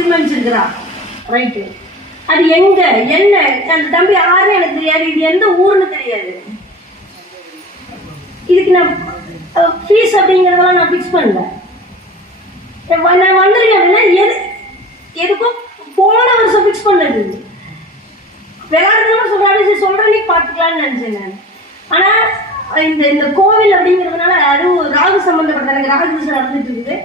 தீர்மானிச்சிருக்கிறா. Right, அது எங்க என்ன அந்த தம்பி யாருன்னு எனக்கு தெரியாது, இது எந்த ஊர்னு தெரியாது. இதுக்கு நான் ஃபீஸ் அப்படிங்கிறதெல்லாம் நான் ஃபிக்ஸ் பண்ணல. நான் வந்திருக்கேன் அப்படின்னா எதுக்கும் போன வருஷம் ஃபிக்ஸ் பண்ணது. விளையாடுறதுன்னு சொல்றாரு, சொல்றேன்னு பார்த்துக்கலான்னு நினைச்சேன் நான். ஆனா இந்த கோவில் அப்படிங்கிறதுனால அதுவும் ராகு சம்பந்தப்பட்ட எனக்கு ராகு திசை நடந்துட்டு இருக்குது.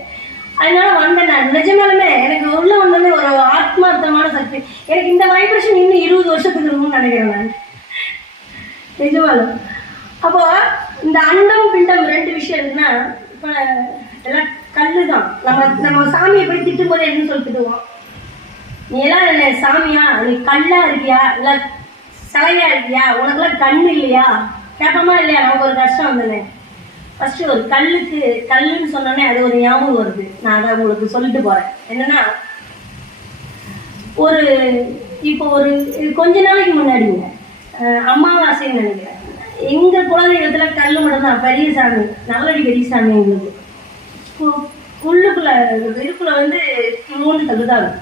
அதனால வந்தேன் நான். நிஜமாலுமே எனக்கு உள்ள வந்தோடனே ஒரு ஆத்மார்த்தமான சக்தி. எனக்கு இந்த வைப்ரேஷன் இன்னும் 20 வருஷத்துக்கு இருக்கும்னு நினைக்கிறேன் நான், நிஜமாலும். அப்போ இந்த அண்டம் பிண்டம் 2 விஷயம் இருக்குன்னா, இப்போ எல்லாம் கல்லு தான். நம்ம சாமியை போய் திட்டும் போது என்ன சொல்லி திட்டுவோம், நீ எல்லாம் சாமியா, நீ கல்லா இருக்கியா, இல்லை சிலையா இருக்கியா, உனக்குலாம் கண்ணு இல்லையா கேட்போமா இல்லையா? நமக்கு ஒரு கஷ்டம் வந்தது. ஃபர்ஸ்ட் ஒரு கல்லுன்னு சொன்னோன்னே அது ஒரு ஞாபகம் வருது. நான் அதை உங்களுக்கு சொல்லிட்டு போறேன். என்னன்னா, இப்போ கொஞ்ச நாளைக்கு முன்னாடிங்க அமாவாசைன்னு நினைக்கிறேன், எங்க குலதெய்வத்துல கல்லு மட்டும்தான், பெரிய சாமி, நல்லடி பெரிய சாமி. எங்களுக்கு உள்ளுக்குள்ள இருக்குள்ள 3 கல்லு தான் இருக்கும்.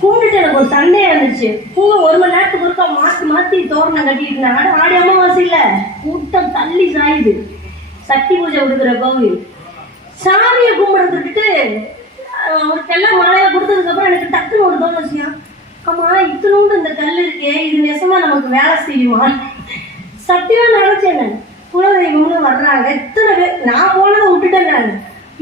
கும்பிட்டு எனக்கு ஒரு சண்டையா இருந்துச்சு. பூவை 1 மணி நேரத்துக்கு ஒருக்கா மாற்றி தோரணம் கட்டிட்டு இருந்தாங்க. ஆடி அமாவாசை இல்லை, கூட்டம் தள்ளி சாயுது. சக்தி பூஜை கொடுக்குற கோவில், சாமியை கும்பிடுறதுக்கிட்டு அவருக்கெல்லாம் மாலையை கொடுத்ததுக்கப்புறம் எனக்கு டக்குன்னு ஒரு தோணு விஷயம், ஆமா இத்தனோண்டு இந்த கல் இருக்கே, இது நெசமா நமக்கு வேலை செய்யுமா? சத்தியமா நினைச்சேன் நான். குலதெய்வம்னு வர்றாங்க, எத்தனை பேர், நான் போனதை விட்டுட்டேன் நான்.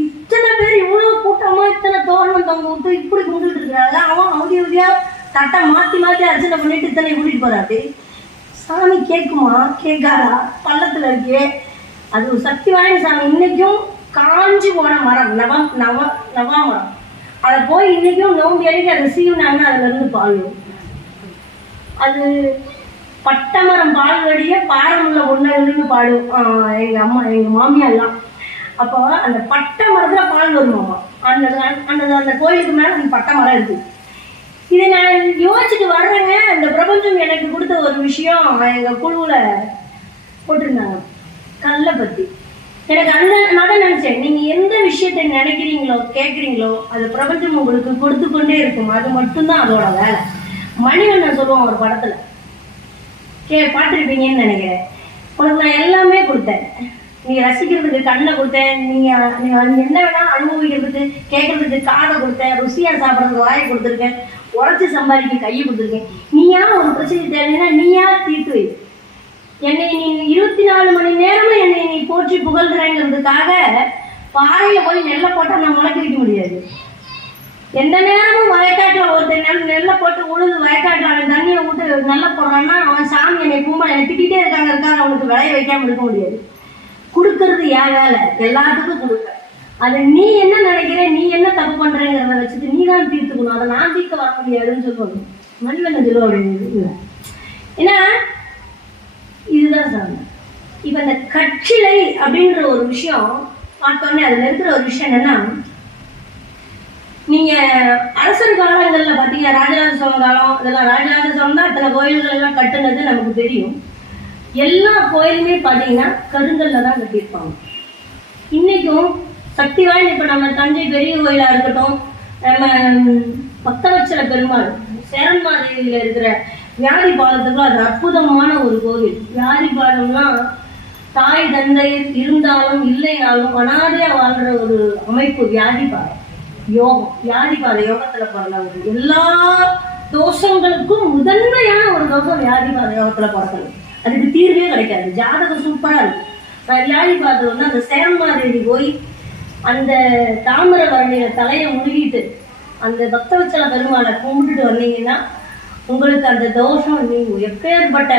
இத்தனை பேர் இவ்வளவு கூட்டமா இத்தனை தோரணம் தொங்க விட்டு இப்படி கும்பிட்டு இருக்கிறாங்க. அவன் அவதியா தட்டை மாத்தி அர்ச்சனை பண்ணிட்டு இத்தனை கூட்டிட்டு போறாரு. சாமி கேட்குமா கேட்காரா? பள்ளத்துல இருக்கே, அது ஒரு சக்தி வாய்ந்த சாமி. இன்னைக்கும் காஞ்சி போன மரம், நவா மரம், அதை போய் இன்னைக்கும் நோம்பி அடிக்க அதை சீவினாங்கன்னா அதுல இருந்து பால். அது பட்டமரம் பால் வடிய பாரமுள்ள ஒண்ணு பாடும் எங்க மாமியார்லாம். அப்போ அந்த பட்டை மரத்துல பால் வருமாமா. அந்த கோயிலுக்கு மேல அந்த பட்டை மரம் இருக்கு. இதை நான் யோசிச்சுட்டு வர்றேங்க. இந்த பிரபஞ்சம் எனக்கு கொடுத்த ஒரு விஷயம் எங்க குழுவுல போட்டிருந்தாங்க, கல்லை பத்தி. எனக்கு நான் தான் நினைச்சேன், நீங்க எந்த விஷயத்தை நினைக்கிறீங்களோ கேட்குறீங்களோ அது பிரபஞ்சம் உங்களுக்கு கொடுத்து கொண்டே இருக்கும். அது மட்டும்தான் அதோட வேலை. மணிவண்ணன் சொல்லுவான் ஒரு படத்துல, பார்த்துருப்பீங்கன்னு நினைக்கிறேன். உனக்கு நான் எல்லாமே கொடுத்தேன், நீ ரசிக்கிறதுக்கு கண்ணை கொடுத்தேன், நீங்க என்ன வேணாலும் அனுபவிக்கிறதுக்கு கேட்கறதுக்கு காதை கொடுத்தேன், ருசியா சாப்பிட்றதுக்கு வாயை கொடுத்துருக்கேன், உழைச்சி சம்பாதிக்க கையை கொடுத்துருக்கேன். நீயா ஒரு பிரச்சனை தேவைன்னா நீயா தீர்த்து வை. என்னை நீ 24 மணி நேரமும் என்னை நீ போற்றி புகழ்கிறேங்கிறதுக்காக பாறையில போய் நெல்லை போட்டா நான் முளைக்க வைக்க முடியாது. எந்த நேரமும் வயக்காட்டுல ஒருத்தர் நெல்லை போட்டு உழுது வயக்காட்டுல அவன் தண்ணியை விட்டு நெல்லை போடுறான்னா அவன் சாமி என்னை என்னை திட்டிகிட்டே இருக்காங்க அவனுக்கு விளைய வைக்காம இருக்க முடியாது. கொடுக்கறது என் வேலை, எல்லாத்துக்கும் கொடுக்க. அதை நீ என்ன நினைக்கிற, நீ என்ன தப்பு பண்றேங்கிறத வச்சுட்டு நீ தான் தீர்த்துக்கணும். அதை நான் தீர்க்க வர முடியாதுன்னு சொல்லுவாங்க. மணிவண்ணன் சொல்லுவா அப்படின்னு. ஏன்னா இதுதான் சாமி. இப்ப இந்த கட்சிலை அப்படின்ற ஒரு விஷயம் பார்த்தோன்னே அதுல இருக்கிற ஒரு விஷயம் என்னன்னா, நீங்க அரசர் காலங்கள்ல பாத்தீங்கன்னா ராஜராஜ சோழ காலம், இதெல்லாம் ராஜராஜ சோழன் தான் இத்தனை கோயில்கள் எல்லாம் கட்டுனது நமக்கு தெரியும். எல்லா கோயிலுமே பாத்தீங்கன்னா கருங்கல்ல தான் கட்டியிருப்பாங்க. இன்னைக்கும் சக்தி வாய்ந்த இப்ப நம்ம தஞ்சை பெரிய கோயிலா இருக்கட்டும், நம்ம பக்தவச்சல பெருமாள் சேரன்மாதேவியில இருக்கிற வியாதி பாலத்துக்கும் அது அற்புதமான ஒரு கோவில். வியாதி பாலம்னா தாய் தந்தை இருந்தாலும் இல்லைனாலும் அனாதையா வாழ்ற ஒரு அமைப்பு. வியாதி பாலம் யோகம், வியாதி பால யோகத்துல பிறந்தவங்க. எல்லா தோஷங்களுக்கும் முதன்மையான ஒரு தோஷம் வியாதி பால யோகத்துல பிறந்தது. அதுக்கு தீர்வே கிடைக்காது. ஜாதகம் சூப்பரா இருக்கு. வியாதி பாலத்துல அந்த சேரன்மாதேவி போய் அந்த தாமிரபரணியில தலையை முழுகிட்டு அந்த பக்தவச்சல பெருமாளை கும்பிட்டுட்டு வந்தீங்கன்னா உங்களுக்கு அந்த தோஷம் நீங்க எப்பேற்பட்ட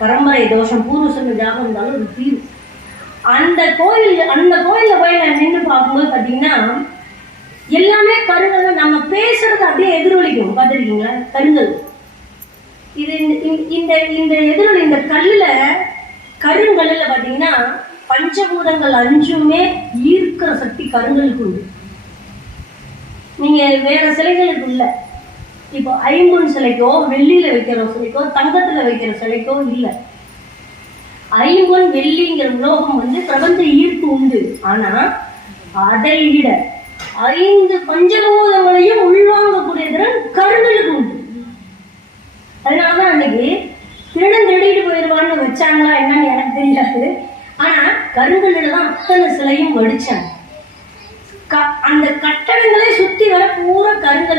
பரம்பரை தோஷம் பூர்வசங்க ஜாபம் இருந்தாலும் அது தீரும். அந்த கோயில்ல போய் நான் நின்று பார்க்கும்போது பாத்தீங்கன்னா எல்லாமே கருங்கல். நம்ம பேசுறது அப்படியே எதிரொலிக்கும். பார்த்துருக்கீங்களா கருங்கல்? இது இந்த எதிரொலி இந்த கருங்கல்ல பாத்தீங்கன்னா பஞ்சபூதங்கள் 5மே ஈர்க்கிற சக்தி கருங்கலுக்கு உண்டு. நீங்க வேற சிலைகளுக்கு இல்ல. இப்போ ஐம்பொன் சிலைக்கோ வெள்ளியில வைக்கிற சிலைக்கோ தங்கத்துல வைக்கிற சிலைக்கோ இல்ல. ஐம்பொன் வெள்ளிங்கிற உலோகம் பிரபஞ்ச ஈர்ப்பு உண்டு. ஆனா அதை விட 5 பஞ்சபூதங்களையும் உள்வாங்கக்கூடிய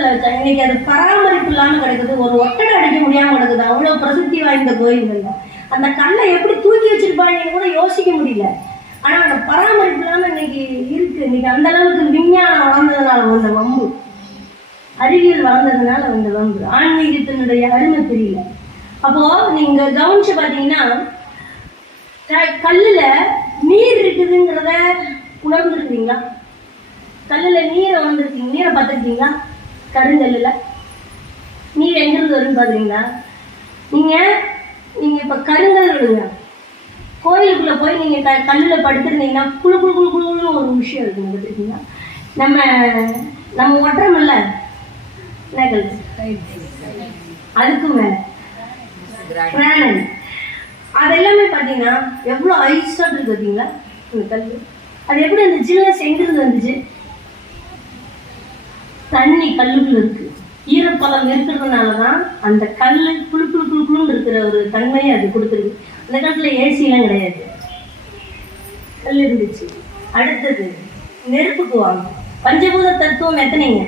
கருங்கல்ல வச்சா இன்னைக்கு அது பராமரிப்பு இல்லாம கிடக்குது. ஒரு ஒட்டடை அடிக்க முடியாம கிடக்குது. அவ்வளவு பிரசித்தி வாய்ந்த கோயில்கள். அந்த கல்லை எப்படி தூக்கி வச்சிருப்பாங்கன்னு கூட யோசிக்க முடியல. ஆனா அந்த பராமரிப்பு இல்லாம இன்னைக்கு இருக்கு. இன்னைக்கு அந்த அளவுக்கு விஞ்ஞானம் வளர்ந்ததுனால வந்த வம்பு, அறிவியல் வளர்ந்ததுனால வந்த வம்பு, ஆன்மீகத்தினுடைய அருமை தெரியல. அப்போ நீங்க கவனிச்சு பாத்தீங்கன்னா கல்லுல நீர் இருக்குதுங்கிறத உணர்ந்துருக்கீங்களா? கல்லுல நீரை வந்திருக்கீங்க, நீரை பார்த்துருக்கீங்களா? கருங்கல்லுல நீர் எங்கிருந்து வரும்னு பாக்குறீங்களா? நீங்க இப்ப கருங்கல் விடுங்க, கோயிலுக்குள்ள போய் நீங்க கல்லுல படுத்துருந்தீங்கன்னா குழு குழு குழு குழுன்னு ஒரு விஷயம் இருக்குங்க. பார்த்துருக்கீங்களா? நம்ம ஒட்டுறோம்ல நகல், அதுக்கு மேல அதெல்லாமே பாத்தீங்கன்னா எவ்வளவு ஐஸா இருக்கு பார்த்தீங்களா இந்த கல்லு. அது எப்படி அந்த ஜில்னஸ் எங்கிருந்து வந்துச்சு? தண்ணி கல்லுக்குள்ள இருக்கு, ஈரப்பதம் இருக்கிறதுனாலதான் அந்த கல்லு குழு குழு குழு குழுன்னு இருக்கிற ஒரு தன்மையை அது கொடுத்துருக்கு. அந்த காலத்துல ஏசி எல்லாம் கிடையாது, கல் இருந்துச்சு. அடுத்தது நெருப்புக்கு வாங்க. பஞ்சபூத தத்துவம் எத்தனைங்க?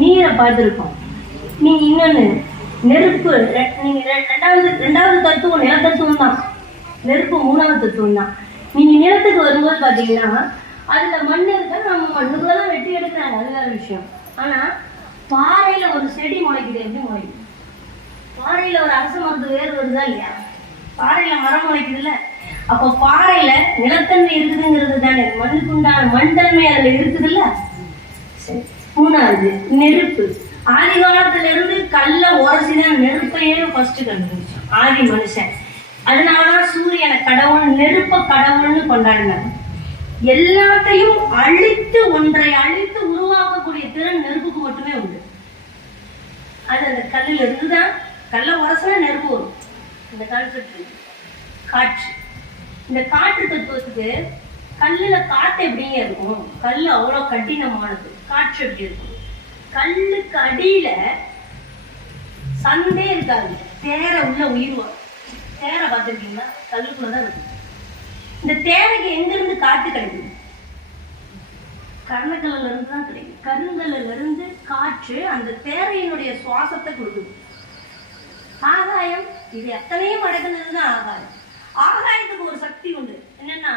நீரை பார்த்துருக்கோம். நீங்க இன்னொன்னு நெருப்பு, நீங்க ரெண்டாவது தத்துவம் நிலத்தத்துவம் தான். நெருப்பு மூணாவது தத்துவம் தான். நீங்க நிலத்துக்கு வரும்போது பாத்தீங்கன்னா அதுல மண் இருக்கா, நம்ம மண்ணுக்குள்ளதான் வெட்டி எடுக்கிறாங்க, அது வேற விஷயம். ஆனா பாறையில ஒரு செடி முளைக்குது. எப்படி முளைக்குது? பாறையில ஒரு அரச மரத்து வேறு வருதா இல்லையா? பாறையில மரம் முளைக்குது இல்ல? அப்போ பாறையில நிலத்தன்மை இருக்குதுங்கிறது தானே, மண்ணுக்குண்டான மண் தன்மை அதுல இருக்குது இல்ல? சரி. மூணாவது நெருப்பு. ஆதி காலத்துல இருந்து கல்ல உரசிதான் நெருப்பையே ஃபர்ஸ்ட் கண்டுபிடிச்சோம் ஆதி மனுஷன். அதனாலதான் சூரியனை கடவுள், நெருப்ப கடவுள்னு கொண்டாடினாங்க. எல்லாத்தையும் அழித்து ஒன்றை அழித்து உருவாக்கக்கூடிய திறன் நெருப்புக்கு மட்டுமே உண்டு. அது அந்த கல்லில் இருந்துதான், கல்ல உரசினா நெருப்பு வரும். இந்த கான்செப்ட் காற்று. இந்த காற்று தத்துவத்துக்கு கல்லுல காற்று எப்படிங்க இருக்கும்? கல்லு அவ்வளவு கடினமானது, காற்று எப்படி இருக்கும்? கல்லுக்கு அடியில சந்தே இருக்காது, தேரை உள்ள உயிர் வரும். தேரை பார்த்துருக்கீங்களா? கல்லுக்குள்ளதான் இருக்கு. இந்த தேரைக்கு எங்க இருந்து காற்று கிடைக்குது? கர்ணக்கல்ல இருந்து தான் கிடைக்கும். கருங்கல்ல இருந்து காற்று அந்த தேரையினுடைய சுவாசத்தை கொடுக்குது. ஆகாயம், இது எத்தனையும் அடக்குனதுதான் ஆகாயம். ஆகாயத்துக்கு ஒரு சக்தி உண்டு. என்னன்னா,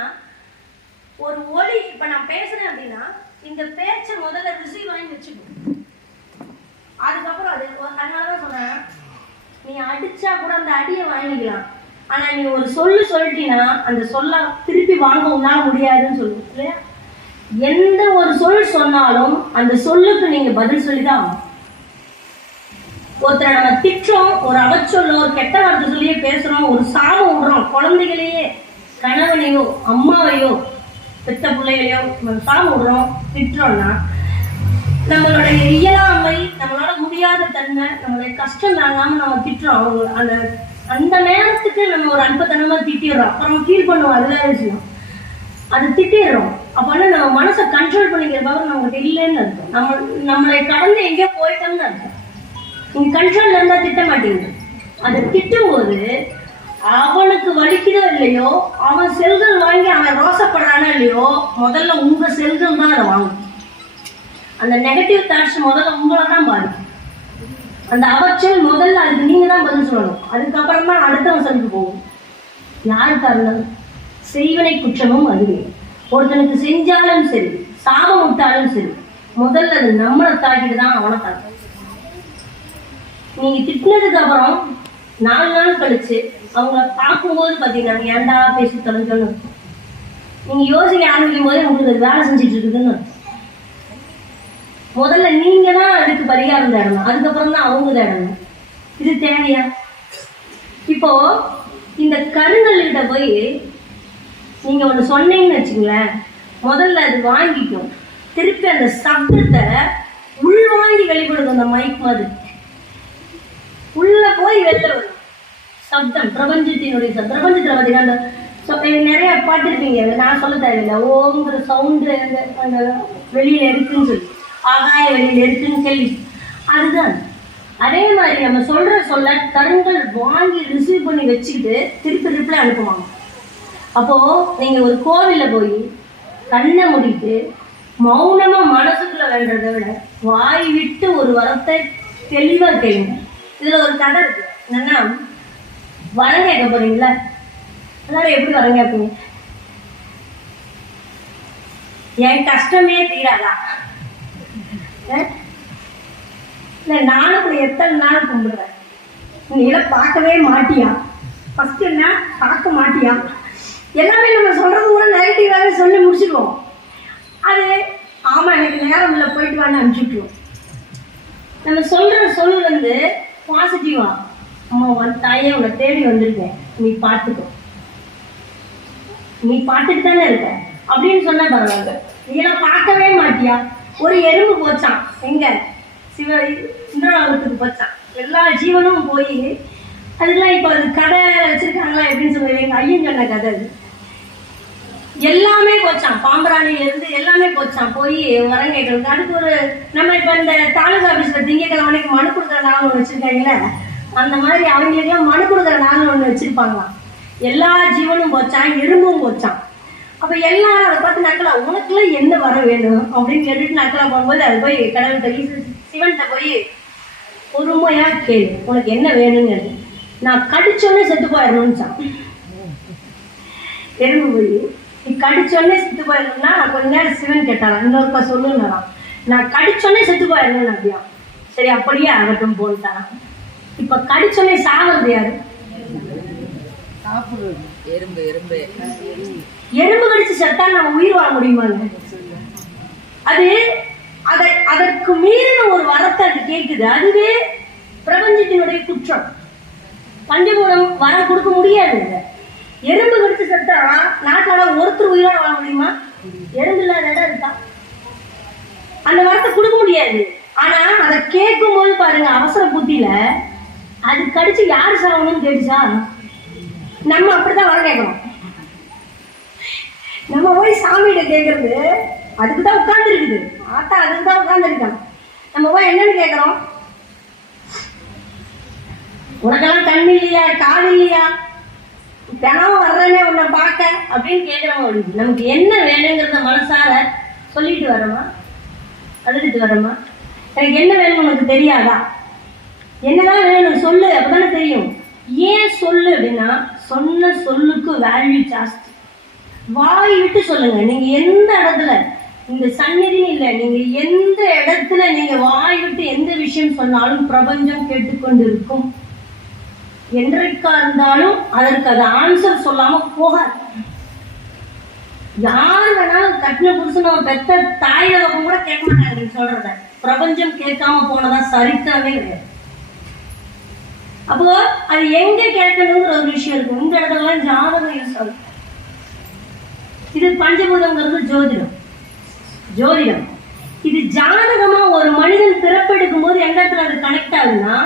ஒரு ஒளி, இப்ப நான் பேசுறேன் அப்படின்னா இந்த பேச்சை முதல்ல ரிசீவ் வாங்கி வச்சுக்கணும். அதுக்கப்புறம் அது, அதனாலதான் சொல்றேன், நீ அடிச்சா கூட அந்த அடியை வாங்கிக்கலாம். ஆனா நீ ஒரு சொல்லிட்டீங்கன்னா அந்த சொல்ல திருப்பி வாங்க உன்னால முடியாதுன்னு சொல்லுவோம் இல்லையா? எந்த ஒரு சொல் சொன்னாலும் அந்த சொல்லுக்கு நீங்க பதில் சொல்லிதான் ஆகும். ஒருத்தரை நம்ம திட்டுறோம், ஒரு அவச்சொல்லோ ஒரு கெட்ட வார்த்தை சொல்லியே பேசுறோம், ஒரு சாபம் விடுறோம், குழந்தைகளையே, கணவனையோ அம்மாவையோ பெத்த பிள்ளைகளையோ சாபம் விடுறோம், திட்டுறோம்னா நம்மளுடைய இயலாமை, நம்மளால முடியாத தன்மை, நம்மளுடைய கஷ்டம் தாங்காம நம்ம திட்டுறோம். அவங்க அந்த நேரத்துக்கு நம்ம ஒரு அல்பத்தனமா திட்டிடுறோம், அப்புறம் ஃபீல் பண்ணுவோம், அதுதான் விஷயம். அது திட்டிடுறோம். அப்போனா நம்ம மனசை கண்ட்ரோல் பண்ணிக்கிற பவர் நமக்கு இல்லைன்னு அர்த்தம். நம்மளை கடந்து எங்கேயோ போயிட்டோம்னு அர்த்தம். நீங்க கண்ட்ரோல்ல இருந்தா திட்ட மாட்டீங்க. அதை திட்டும் போது அவனுக்கு வலிக்குதோ இல்லையோ, அவன் செல்கள் வாங்கி அவன் ரோசப்படுறானோ இல்லையோ, முதல்ல உங்க செல்கள் தான் அதை வாங்கும். அந்த நெகட்டிவ் தாட்ஸ் முதல்ல உங்களை தான் பாதிக்கும். அந்த அவச்சல் முதல்ல அதுக்கு நீங்க தான் பதில் சொல்லணும். அதுக்கப்புறமா அடுத்தவன் சொல்லிட்டு போகும். யாருக்கா இருந்தாலும் செய்வனை குற்றமும் அதுவே. ஒருத்தனுக்கு செஞ்சாலும் சரி, சாபம் விட்டாலும் சரி, முதல்ல அது நம்மளை தாக்கிட்டு தான் அவனை தாக்கும். நீங்க திட்டினதுக்கு அப்புறம் 4 நாள் கழிச்சு அவங்கள பார்க்கும்போது பாத்தீங்கன்னா ஏன்டா பேசி தொலைஞ்சோன்னு நீங்க யோசிக்க ஆரம்பிக்கும் போதே உங்களுக்கு வேலை செஞ்சுட்டு இருக்குதுன்னு முதல்ல நீங்க தான் அதுக்கு பரிகாரம் தேடணும், அதுக்கப்புறம் தான் அவங்க தேடணும். இது தேவையா? இப்போ இந்த கருங்கல்கிட்ட போய் நீங்க ஒண்ணு சொன்னீங்கன்னு வச்சுங்களேன், முதல்ல அது வாங்கிக்கும், திருப்பி அந்த சப்தத்தை உள்வாங்கி வெளிப்படுத்தும். அந்த மைக் மாதிரி உள்ள போய் வெளில வரும் சப்தம், பிரபஞ்சத்தினுடைய பிரபஞ்சத்துல பார்த்தீங்கன்னா நிறைய பாட்டிருப்பீங்க, நான் சொல்ல தேவையில்லை. ஓங்கிற சவுண்டு அந்த வெளியில இருக்குன்னு சொல்லி, ஆகாய வெளியில இருக்குன்னு சொல்லி, அதுதான். அதே மாதிரி நம்ம சொல்ல கருங்கல் வாங்கி ரிசீவ் பண்ணி வச்சுக்கிட்டு திருப்பி ரிப்ளை அனுப்புவாங்க. அப்போ நீங்க ஒரு கோவில்ல போய் கண்ணை மூடிட்டு மௌனமா மனசுக்கு மனசுல வேண்டதை விட வாய் விட்டு ஒரு வரத்தை தெளிவா கேளுங்க. இதுல ஒரு கதை இருக்கு. என்னன்னா, வரம் கேட்க போறீங்களா? எல்லாரும் எப்படி வரம் கேட்பீங்க? என் கஷ்டமே தீராதா? இல்ல நானும் எத்தனை நாள் கும்பிடுறேன், நீல பார்க்கவே மாட்டியா? ஃபர்ஸ்ட் என்ன, பார்க்க மாட்டியா? எல்லாமே நம்ம சொல்றது கூட நெகட்டிவாவே சொல்லி முடிச்சிடுவோம். அது ஆமா எனக்கு நேரம் இல்லை போயிட்டு வான்னு அனுப்பிச்சுட்டுருவோம். நம்ம சொல்ற சொல்லு வந்து பாசிட்டிவா, அம்மா தாயே உன்னை தேடி வந்திருக்கேன், நீ பார்த்துக்கோ, நீ பார்த்துட்டு தானே இருக்க அப்படின்னு சொன்னா பரவாயில்ல. நீலாம் பார்க்கவே மாட்டியா? ஒரு எறும்பு போச்சான், எங்க சிவத்துக்கு போச்சான், எல்லா ஜீவனும் போய், அதெல்லாம் இப்போ அது கதை வச்சிருக்காங்களா எப்படின்னு சொல்லுவேன், எங்க ஐயன் சொன்ன கதை அது. எல்லாமே போச்சான், பாம்பராணில இருந்து எல்லாமே போச்சான், போய் வரம் கேட்கறது. அதுக்கு ஒரு நம்ம இப்ப இந்த தாலுகா ஆபீஸ்ல திங்கக்கிழமைக்கு மனு கொடுக்குற நாள் ஒண்ணு வச்சிருக்காங்களே, அந்த மாதிரி அவங்களுக்கெல்லாம் மனு கொடுக்குற நாள் ஒண்ணு வச்சிருப்பாங்களாம். எல்லா ஜீவனும் போச்சான், எறும்பும் போச்சான். அப்ப எல்லாரும் அதை பார்த்து நக்கலா, உனக்குலாம் என்ன வரம் வேணும் அப்படின்னு கேட்டுட்டு நக்கலா போகும்போது அது போய் கடவுள்கிட்ட சிவன்கிட்ட போய் பொறுமையா கேளு, உனக்கு என்ன வேணும்னு. நான் கடிச்சோன்னே செத்து போயிடணும்னு சான். எறும்பு போய் நீ கடிச்சோன்னே செத்து போயிடணும்னா கொஞ்ச நேரம் சிவன் கேட்டாராம், இன்னொருக்கா சொல்லுன்னாராம், நான் கடிச்சோன்னே செத்து போயிடணும் அப்படியா? சரி அப்படியே ஆகட்டும் போட்டாராம். இப்ப கடிச்சோன்னே சாகிறது யாரு? எறும்பு. எறும்பு எறும்பு கடிச்சு செத்தா நம்ம உயிர் வாழ முடியுமாங்க? அது அதற்கு மீறின ஒரு வரத்தை அது கேட்குது. அதுவே பிரபஞ்சத்தினுடைய குற்றம். பஞ்சபூதம் வரம் கொடுக்க முடியாது. எறும்பு கடிச்சு செத்தா நாட்டால ஒருத்தர் உயிரோட வாழ முடியுமா? எறும்பு இல்லாத இடம் இருக்கா? அந்த வரத்தை கொடுக்க முடியாது. ஆனா அதை கேட்கும் போது பாருங்க, அவசர புத்தியில அது கடிச்சு யாரு சாகணும்னு கேட்டுச்சா? நம்ம அப்படித்தான் வர கேட்கணும். நம்ம போய் சாமியிட கேட்கறது அதுக்குதான் உட்கார்ந்து இருக்குது. ஆத்தா அதுக்குதான் உட்கார்ந்து இருக்கான். நம்ம போய் என்னன்னு கேட்கிறோம்? உனக்கெல்லாம் கண் இல்லையா, கால் இல்லையா, தினமும் வர்றேனே உன்னை பார்க்க அப்படின்னு கேட்கிறோம். நமக்கு என்ன வேணுங்கிறத மனசார சொல்லிட்டு வரோமா, அழுதுட்டு வரோமா? எனக்கு என்ன வேணும் உனக்கு தெரியாதா? என்னதான் வேணும் சொல்லு, அப்பதானே தெரியும். ஏன் சொல்லு அப்படின்னா, சொன்ன சொல்லுக்கு வேல்யூ ஜாஸ்தி. வாய் விட்டு சொல்லுங்க. நீங்க எந்த இடத்துல, இந்த சந்நிதின்னு இல்லை, நீங்க எந்த இடத்துல நீங்க வாய் விட்டு எந்த விஷயம் சொன்னாலும் பிரபஞ்சம் கேட்டுக்கொண்டு இருக்கும். என்றைக்கா இருந்தாலும் அதற்கு அது ஆன்சர் சொல்லாம போகாது. யார் வேணாலும் கட்டின புருஷனோ பெத்த தாய் தகப்பன் கூட கேட்க மாட்டாங்க சொல்றத. பிரபஞ்சம் கேட்காம போனதா சரித்திரமே கிடையாது. அப்போ அது எங்க கேட்கணுங்கிற ஒரு விஷயம் இருக்கும். இந்த இடத்துல ஜாதகம் யூஸ் ஆகும். இது பஞ்சபூதங்கிறது ஜோதிடம். ஜோதிடம் இது ஜாதகமா ஒரு மனிதன் பிறப்பெடுக்கும் போது எந்த இடத்துல அது கனெக்ட் ஆகுதுன்னா,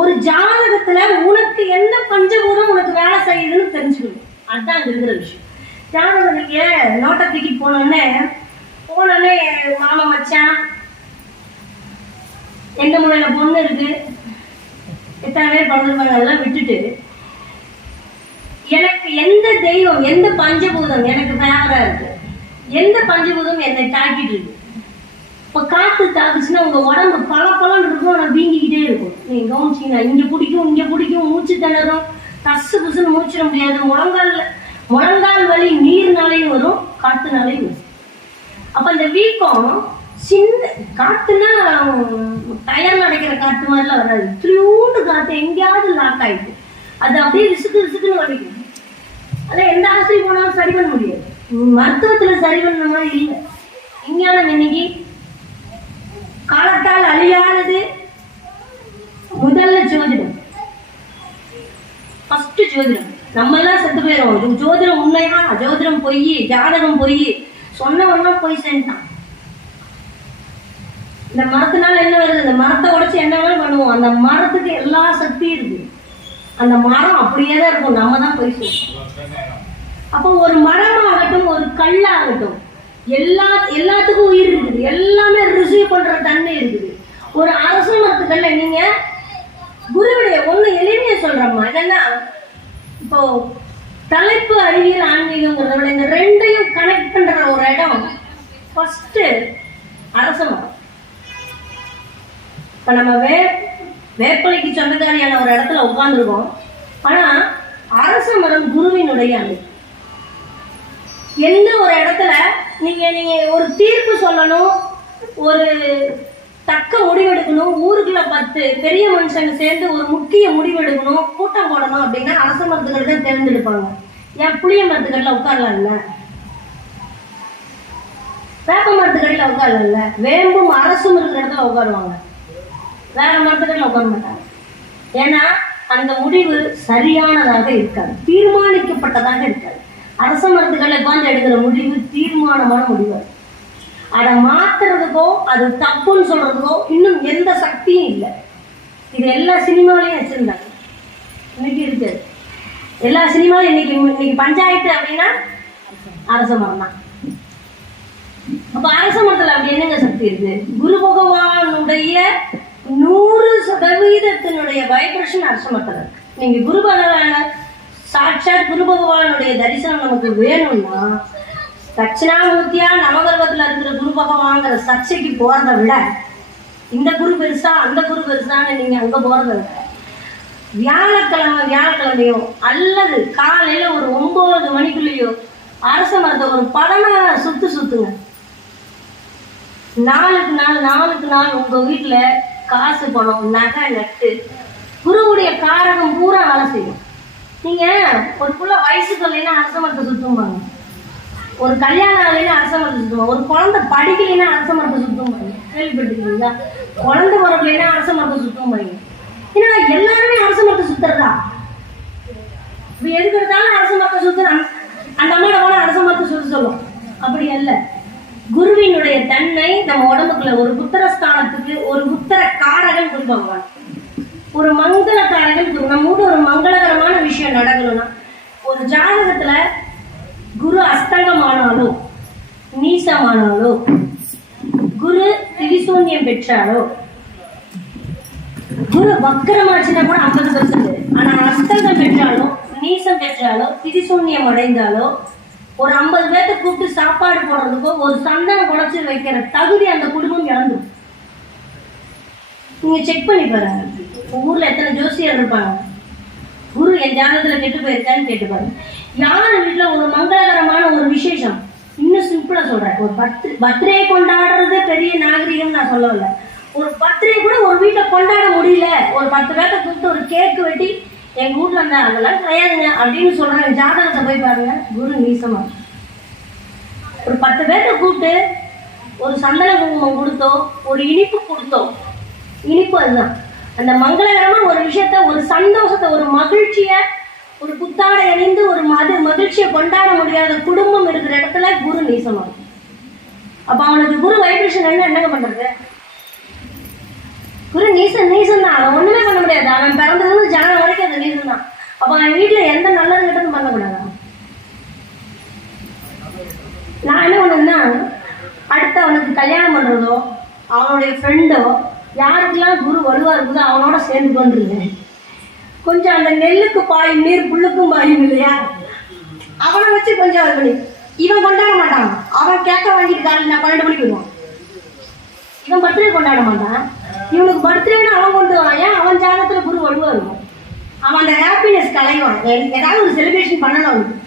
ஒரு ஜாதகத்துல உனக்கு என்ன பஞ்சபூதம் உனக்கு வேலை செய்யுதுன்னு தெரிஞ்சுக்கணும். அதுதான் அங்க இருக்கிற விஷயம். ஜாதகம் நீங்க நோட்டை தூக்கிட்டு போனோடனே மாமா மச்சான் எந்த முறையில பொண்ணு இருக்கு, எத்தனை பேர் பிறந்திருப்பாங்க, அதெல்லாம் விட்டுட்டு எனக்கு எந்த தெய்வம், எந்த பஞ்சபூதம் எனக்கு ஃபேவரா இருக்கு, எந்த பஞ்சபூதம் என்னை தாக்கிட்டு இருக்கு. இப்ப காத்து தாக்குச்சுன்னா உங்க உடம்பு பல இருக்கும், ஆனா வீங்கிக்கிட்டே இருக்கும். நீங்க கவனிச்சீங்கன்னா இங்க பிடிக்கும், மூச்சு திணறும், கசு புசுன்னு மூச்சிட முடியாது. முழங்கால் வலி நீர்னாலையும் வரும், காத்துனாலையும் வரும். அப்ப அந்த வீக்கம் சின்ன காத்துனா டயர்ல அடைக்கிற காத்து மாதிரிலாம் வராது. திருண்டு காத்து எங்கேயாவது லாக் ஆயிடுது, அது அப்படியே ரிசுக்குன்னு வலிக்கும். அதான் எந்த ஆசிரியர் போனாலும் சரி பண்ண முடியாது. மருத்துவத்துல சரி பண்ண மாதிரி இல்லை. விஞ்ஞானம் இன்னைக்கு காலத்தால் அழியாதது. முதல்ல ஜோதிடம், ஃபர்ஸ்ட் ஜோதிடம். நம்ம எல்லாம் செத்து போயிடும். ஜோதிடம் உண்மையா, ஜோதிடம் பொய், ஜாதகம் பொய், சொன்னவன்னா போய் சேர்ந்தான். இந்த மரத்தினால என்ன வருது? இந்த மரத்தை உடைச்சு என்ன வேணாலும் பண்ணுவோம். அந்த மரத்துக்கு எல்லா சக்தியும் இருக்கு. அந்த மரம் அப்படியே தான் இருக்கும், நம்ம தான் போய் சொல்றோம். அப்போ ஒரு மரமாகட்டும், ஒரு கல்லாகட்டும், எல்லாத்துக்கும் உயிர் இருக்குது. எல்லாமே ரிசீவ் பண்ற தன்மை இருக்குது. ஒரு அரச மரத்துக்கல்ல நீங்க குருவுடைய ஒண்ணு எளிமையா சொல்றோமா, இதெல்லாம் இப்போ தலைப்பு அறிவியல் ஆன்மீகங்கிறத விட இந்த ரெண்டையும் கனெக்ட் பண்ற ஒரு இடம் ஃபர்ஸ்ட் அரச மரம். இப்ப நம்ம வேப்பலைக்கு சொந்தக்காரியான ஒரு இடத்துல உட்கார்ந்துருக்கோம். ஆனா அரச மரம் குருவினுடைய அணு. எந்த ஒரு இடத்துல நீங்க ஒரு தீர்ப்பு சொல்லணும், ஒரு தக்க முடிவெடுக்கணும், ஊருக்குள்ள 10 பெரிய மனுஷங்க சேர்ந்து ஒரு முக்கிய முடிவெடுக்கணும், கூட்டம் போடணும் அப்படின்னா அரச மரத்துக்கள் தான் தேர்ந்தெடுப்பாங்க. ஏன் புளிய மரத்துக்கடியில் உட்காரலாம் இல்ல, வேப்ப மரத்துக்கடியில் உட்காரலாம் இல்ல, வேம்பும் அரசும் இருக்கிற இடத்துல உட்காருவாங்க, வேற மரத்துக்கடியில் உட்கார மாட்டாங்க. ஏன்னா அந்த முடிவு சரியானதாக இருக்காது, தீர்மானிக்கப்பட்டதாக இருக்காது. அரச மரத்துக்களை உட்கார்ந்து எடுக்கிற முடிவு தீர்மானமான முடிவு. அதை மாத்துறதுக்கோ அது தப்புன்னு சொல்றதுக்கோ இன்னும் எந்த சக்தியும் இல்லை. இது எல்லா சினிமாவிலையும் வச்சிருந்தாங்க, இன்னைக்கு இருக்கு. எல்லா சினிமாவிலும் இன்னைக்கு பஞ்சாயத்து அப்படின்னா அரச மரம் தான். அப்ப அரச மரத்துல அப்படி என்னங்க சக்தி இருக்கு? குரு பகவானுடைய 100% வைப்ரேஷன் அரச மரத்துல இருக்கு. நீங்க குரு பகவான சாட்சாத் குரு பகவானுடைய தரிசனம் நமக்கு வேணும்னா தட்சிணாமூர்த்தியா நவகிரகத்துல இருக்கிற குரு பகவான்கிற சர்ச்சைக்கு போறதை விட, இந்த குரு பெருசா அந்த குரு பெருசான்னு நீங்க அங்க போறதை விட, வியாழக்கிழமையோ அல்லது காலையில ஒரு 9 மணிக்குள்ளேயோ அரச மரத்தை ஒரு 16 சுத்துங்க. நாளுக்கு நாள் உங்க வீட்டுல காசு பணம் நகை நட்டு குருவுடைய காரகம் பூரா வேலை செய்யும். நீங்க ஒரு புள்ள வயசுக்கு இல்லைன்னா அரச மரத்தை சுத்தும்பாங்க, ஒரு கல்யாணம் ஆகலைன்னா அரச மரத்தை சுத்துவாங்க, ஒரு குழந்தை படிக்கலைன்னா அரச மரத்தை சுத்தும்பாங்க. கேள்விப்பட்டிருக்கீங்களா? குழந்தை பிறக்கலைன்னா அரச மரத்தை சுத்தும்பாங்க. ஏன்னா எல்லாருமே அரச மரத்தை சுத்துறதா? இப்ப எதுக்கு இருந்தாலும் அரச மரத்தை சுத்துறாங்க. அந்த அம்மாவோட போல அரச மரத்தை சுத்த சொல்லும். அப்படி அல்ல. குருவினுடைய தன்மை நம்ம உடம்புக்குள்ள ஒரு புத்திரஸ்தானத்துக்கு ஒரு புத்திர காரகன் குரு பகவான், ஒரு மங்களக்காரகன் குரு. நம்ம கூட ஒரு மங்களகரமான விஷயம் நடக்கணும்னா, ஒரு ஜாதகத்துல குரு அஸ்தங்கமானாலோ நீசமானாலோ குரு திரிசூன்யம் பெற்றாலோ, குரு வக்கரமாச்சுன்னா கூட 50%. ஆனா அஸ்தங்கம் பெற்றாலோ நீசம் பெற்றாலோ திரிசூன்யம் அடைந்தாலோ ஒரு 50 பேர்த்த கூப்பிட்டு சாப்பாடு போடுறதுக்கோ ஒரு சந்தனம் குழைச்சி வைக்கிற தகுதி அந்த குடும்பம் இழந்துடும். நீங்க செக் பண்ணி பாருங்க, ஊர்ல எத்தனை ஜோசியர் இருப்பாங்க, குரு என் ஜாதகத்துல கெட்டு போயிருக்கான்னு கேட்டு பாருங்க. யார் வீட்டுல ஒரு மங்களகரமான ஒரு விசேஷம், இன்னும் சிம்பிளா சொல்றேன், ஒரு பர்த்டே கொண்டாடுறது பெரிய நாகரிகம் நான் சொல்லல, ஒரு பர்த்டே கூட ஒரு வீட்டுல கொண்டாட முடியல, ஒரு 10 பேர்த்த கூப்பிட்டு ஒரு கேக்கு வெட்டி எங்க வீட்டுல இருந்தா அதெல்லாம் கிடையாதுங்க அப்படின்னு சொல்றேன். ஜாதகத்தை போய் பாருங்க, குரு நீசமா. ஒரு 10 பேர்த்த கூப்பிட்டு ஒரு சந்தன குங்குமம் கொடுத்தோ ஒரு இனிப்பு கொடுத்தோ, இனிப்பு அதுதான் அந்த மங்களகரமா ஒரு விஷயத்த, ஒரு சந்தோஷத்தை, ஒரு மகிழ்ச்சிய, ஒரு புத்தாடை அணிந்து ஒரு மகிழ்ச்சியை கொண்டாட முடியாத குடும்பம் இருக்கிற இடத்துல குரு நீசமா. அப்ப அவனுக்கு குரு வைப்ரேஷன் என்னங்க பண்றது? குரு நீசம் தான், அவன் ஒண்ணுமே பண்ண முடியாது. அவன் பிறந்ததுன்னு ஜனனம் வரைக்கும் அது நீசம் தான். அப்ப அவன் வீட்டுல எந்த நல்லது கிட்டதும் பண்ணக்கூடாது. நான் என்ன பண்ணுன்னா, அடுத்து அவனுக்கு கல்யாணம் பண்றதோ அவனுடைய ஃப்ரெண்டோ யாருக்கெல்லாம் குரு வலுவா இருக்குதோ அவனோட சேர்ந்து வந்துருந்தேன். கொஞ்சம் அந்த நெல்லுக்கு பாயும் நீர் புல்லுக்கும் பாயும் இல்லையா, அவனை வச்சு கொஞ்சம் அது பண்ணி, இவன் கொண்டாட மாட்டான். அவன் கேட்க வாங்கிட்டு காலையில் நான் 12 மணிக்கு வருவான். இவன் பர்த்டே கொண்டாட மாட்டான், இவனுக்கு பர்த்டேன்னு அவன் கொண்டு வரான். ஏன்? அவன் ஜாதகத்துல குரு வலுவா இருக்கும், அவன் அந்த ஹாப்பினஸ் கலைவான், ஏதாவது ஒரு செலிப்ரேஷன் பண்ணணும் அவனுக்கு.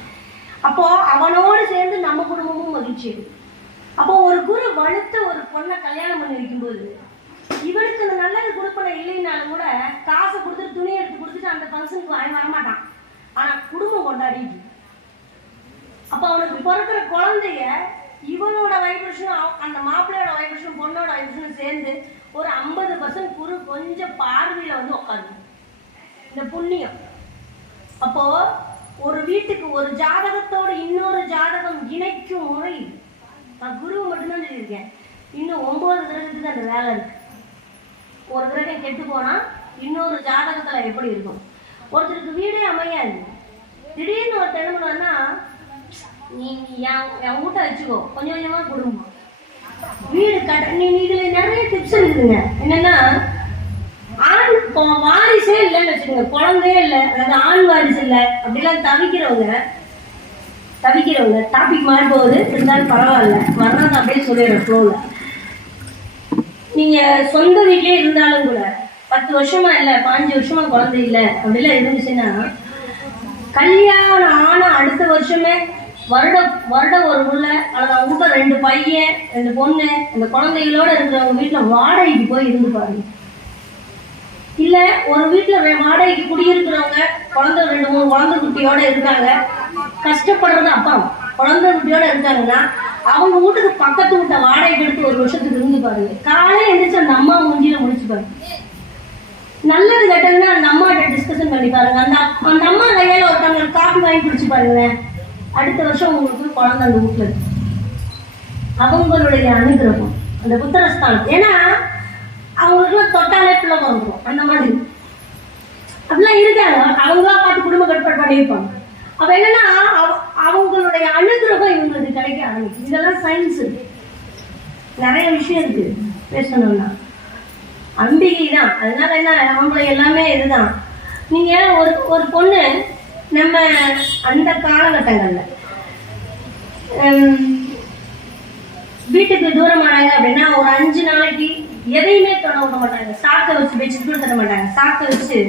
அப்போ அவனோடு சேர்ந்து நம்ம குடும்பமும் மகிழ்ச்சி இருக்கும். அப்போ ஒரு குரு வலுத்த ஒரு பொண்ணை கல்யாணம் பண்ணி வைக்கும்போது இவனுக்கு அந்த நல்லது கொடுப்பன இல்லைன்னாலும் கூட காசை கொடுத்துட்டு துணி எடுத்து கொடுத்துட்டு அந்த ஃபங்க்ஷனுக்கு அவன் வரமாட்டான். ஆனா குடும்பம் கொண்டாடிட்டு, அப்ப அவனுக்கு பிறக்கிற குழந்தைய இவனோட வைப்ரேஷனும் அந்த மாப்பிள்ளையோட வைப்ரேஷனும் பொண்ணோட வைப்ரேஷனும் சேர்ந்து ஒரு 50% குரு கொஞ்சம் பார்வையில வந்து உட்காந்து இந்த புண்ணியம். அப்போ ஒரு வீட்டுக்கு ஒரு ஜாதகத்தோட இன்னொரு ஜாதகம் இணைக்கும் முறை, நான் குருவை மட்டும்தான் சொல்லியிருக்கேன். இன்னும் 9 கிரகத்துக்கு அந்த வேலை இருக்கு. ஒரு கிரகம் கெட்டு போனா இன்னொரு ஜாதகத்துல எப்படி இருக்கும்? ஒருத்தருக்கு வீடே அமையாது, திடீர்னு ஒரு என்ன பண்ணுவான்னா, நீ என் வீட்டை வச்சுக்கோ, கொஞ்சம் கொஞ்சமா குடும்பம் வீடு கட்ட. இதுல நிறைய டிப்ஸ் இருக்குதுங்க. என்னன்னா, ஆண் வாரிசே இல்லைன்னு வச்சுக்கோங்க, குழந்தையே இல்லை, அதாவது ஆண் வாரிசு இல்லை அப்படிலாம் தவிக்கிறவங்க டாபிக் மாறி போகுது, இருந்தாலும் பரவாயில்ல, வர்றது அப்படியே சொல்லிடுறேன் ஃப்ளோவில். நீங்க சொந்த வீட்லயே இருந்தாலும் கூட 10 வருஷமா இல்ல 5 வருஷமா குழந்தை இல்லை அப்படிலாம் இருந்துச்சுன்னா, கல்யாணம் ஆன அடுத்த வருஷமே வருடம் ஒரு உள்ள அல்லது அவங்க வீட்டுல 2 பையன் 2 பொண்ணு அந்த குழந்தைகளோட இருக்கிறவங்க வீட்டுல வாடகைக்கு போய் இருந்து பாருங்க. இல்ல ஒரு வீட்டுல வாடகைக்கு குடியிருக்கிறவங்க குழந்தை 2-3 குழந்தை குட்டியோட இருக்காங்க, கஷ்டப்படுறது அப்பா குழந்தை குட்டியோட இருக்காங்கன்னா அவங்க வீட்டுக்கு பக்கத்து வீட்டை வாடகைக்கு எடுத்து 1 வருஷத்துக்கு இருந்து பாருங்க. காலையில எழுந்திரிச்சு அந்த அம்மா மூஞ்சியில முடிச்சு பாருங்க. நல்லது கெட்டதுன்னா அந்த அம்மாட்ட டிஸ்கஷன் பண்ணி பாருங்க. அந்த அம்மா கையில ஒருத்தவங்க காஃபி வாங்கி குடிச்சு பாருங்க. அடுத்த வருஷம் உங்களுக்கு குழந்தை அந்த வீட்டுல இருக்கு. அவங்களுடைய அனுகிரகம் அந்த புத்திரஸ்தானம். ஏன்னா அவங்களுக்குலாம் தொட்டாலே பிள்ளை வந்துடும். அந்த மாதிரி அப்படிலாம் இருக்காங்க. அவங்களா பார்த்து குடும்ப கட்டுப்பாடு பண்ணியிருப்பாங்க. அப்ப என்னன்னா அவங்களுடைய அனுகிரகம் இவங்களுக்கு கிடைக்க ஆரம்பிச்சு. இதெல்லாம் சயின்ஸ் இருக்கு, நிறைய விஷயம் இருக்கு பேசணும்னா. அம்பிகை தான். அதனால என்ன அவங்களை எல்லாமே இதுதான். நீங்க ஒரு பொண்ணு நம்ம அந்த காலகட்டங்கள்ல வீட்டுக்கு தூரமானாங்க அப்படின்னா ஒரு 5 நாளைக்கு எதையுமே தொட விட மாட்டாங்க. சாக்கை வச்சு பெட்ஷீட் தர மாட்டாங்க. சாக்கை வச்சு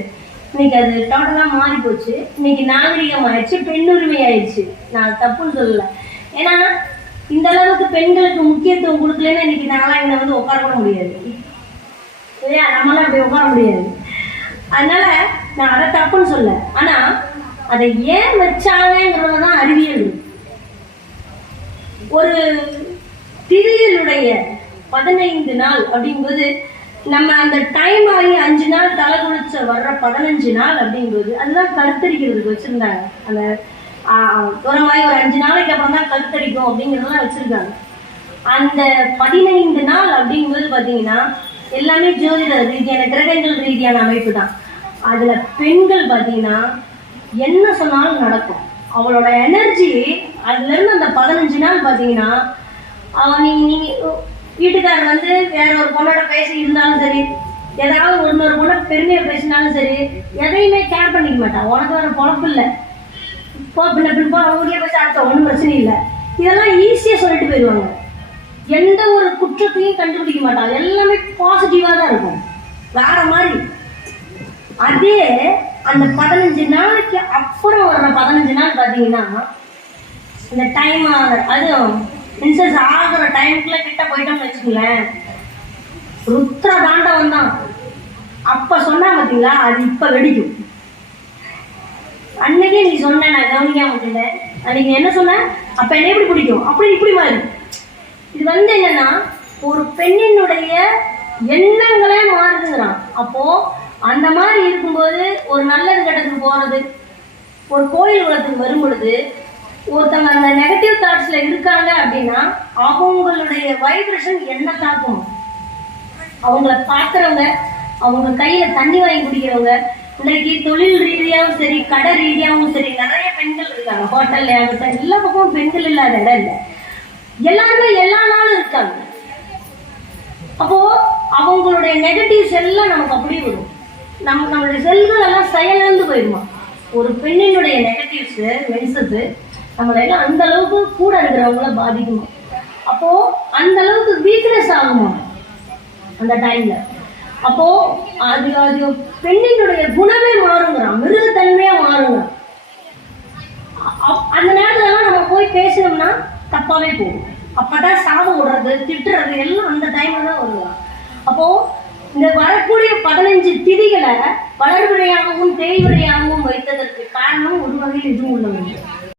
இன்னைக்கு அது டோட்டலா மாறி போச்சு. இன்னைக்கு நாகரிகம் ஆயிடுச்சு, பெண்ணுரிமை ஆயிடுச்சு. நான் தப்புன்னு சொல்லல. ஏன்னா இந்த அளவுக்கு பெண்களுக்கு முக்கியத்துவம் கொடுக்கலன்னா இன்னைக்கு நாங்களாம் இங்க வந்து உட்கார கூட முடியாது இல்லையா? நம்மளாம் அப்படி உட்கார முடியாது. அதனால நான் அதை தப்புன்னு சொல்ல. ஆனா அதை ஏன் வச்சாங்கிறதுதான் அறிவியல். ஒரு திதியினுடைய 15 நாள் அப்படிங்கும்போது நம்ம அந்த டைம் ஆகி 5 நாள் தலை குளிச்ச வர்ற 15 நாள் அப்படிங்கும்போது அதுதான் கருத்தரிக்கிறதுக்கு வச்சிருந்தாங்க. அந்த தூரமாகி ஒரு 5 நாளைக்கு அப்புறம் தான் கருத்தரிக்கும் அப்படிங்கிறதெல்லாம் வச்சிருக்காங்க. அந்த 15 நாள் அப்படிங்கும்போது பாத்தீங்கன்னா எல்லாமே ஜோதிட ரீதியான கிரகங்கள் ரீதியான அமைப்பு தான். அதுல பெண்கள் பாத்தீங்கன்னா என்ன சொன்னாலும் நடக்கும். அவளோட எனர்ஜி அதுல இருந்து அந்த 15 நாள் பாத்தீங்கன்னா நீங்க வீட்டுக்காரர் வந்து வேற ஒரு பொண்ணோட பேசி இருந்தாலும் சரி, ஏதாவது ஒரு பொண்ணை பெருமையா பேசினாலும் சரி, எதையுமே கேர் பண்ணிக்க மாட்டான். உனக்கு வேற பொழப்பு இல்லை, போ பின்ன அவங்களுக்கே பேச அடுத்த ஒன்றும் பிரச்சனை இல்லை. இதெல்லாம் ஈஸியா சொல்லிட்டு போயிடுவாங்க. எந்த ஒரு குற்றத்தையும் கண்டுபிடிக்க மாட்டாங்க. எல்லாமே பாசிட்டிவா தான் இருக்கும், வேற மாதிரி. அதே அந்த 15 நாளைக்கு அப்புறம் வர்ற 15 நாள் பாத்தீங்கன்னா இந்த டைம் அதுவும் இன்சஸ் ஆகிற டைமுக்குள்ள கிட்ட போயிட்டோம்னு வச்சுக்கோங்களேன், ருத்ர தாண்டவம் தான். அப்ப சொன்னா பாத்தீங்களா, அது இப்ப வெடிக்கும். அன்னைக்கே நீ சொன்ன, நான் கவனிக்காம விட்டுட்டேன். அன்னைக்கு என்ன சொன்ன, அப்ப என்ன எப்படி பிடிக்கும், அப்படி இப்படி மாறி. இது வந்து என்னன்னா ஒரு பெண்ணினுடைய எண்ணங்களே மாறுதுங்கிறான். அப்போ அந்த மாதிரி இருக்கும்போது ஒரு நல்லது கட்டத்துக்கு போறது, ஒரு கோயில் உலகத்துக்கு வரும் பொழுது ஒருத்தவங்க அந்த நெகட்டிவ் தாட்ஸ்ல இருக்காங்க அப்படின்னா அவங்களுடைய வைப்ரேஷன் என்ன தாக்கும். அவங்கள பார்க்குறவங்க, அவங்க கையில தண்ணி வாங்கி குடிக்கிறவங்க, இன்னைக்கு தொழில் ரீதியாகவும் சரி கடை ரீதியாகவும் சரி நிறைய பெண்கள் இருக்காங்க. ஹோட்டல்ல ஆகட்டும், எல்லா பக்கமும் பெண்கள் இல்லாத இடம் இல்லை. எல்லாருமே எல்லா நாளும் இருக்காங்க. அப்போ அவங்களுடைய நெகட்டிவ்ஸ் எல்லாம் நமக்கு அப்படியே வரும். நம்மளுடைய செல்கள் எல்லாம் செயலிழந்து போயிடுமா. ஒரு பெண்ணினுடைய நெகட்டிவ்ஸ் மென்சஸ் நம்மளை எல்லாம் அந்த அளவுக்கு கூட இருக்கிறவங்கள பாதிக்குமா. அப்போ அந்த அளவுக்கு வீக்னஸ் ஆகுமா அந்த டைம்ல. அப்போ அது அது பெண்ணினுடைய குணமே மாறுங்கிறான், மிருகத்தன்மையா மாறுங்க. அந்த நேரத்துலலாம் நம்ம போய் பேசணும்னா தப்பாவே போகும். அப்பதான் சாபம் விடுறது, திட்டுறது எல்லாம் அந்த டைம்ல தான் வருவாங்க. அப்போ இந்த வரக்கூடிய 15 திதிகளை வளர்விழையாகவும் தேய்விழையாகவும் வைத்ததற்கு காரணம் ஒரு வகையில் இதுவும் உள்ளவங்க.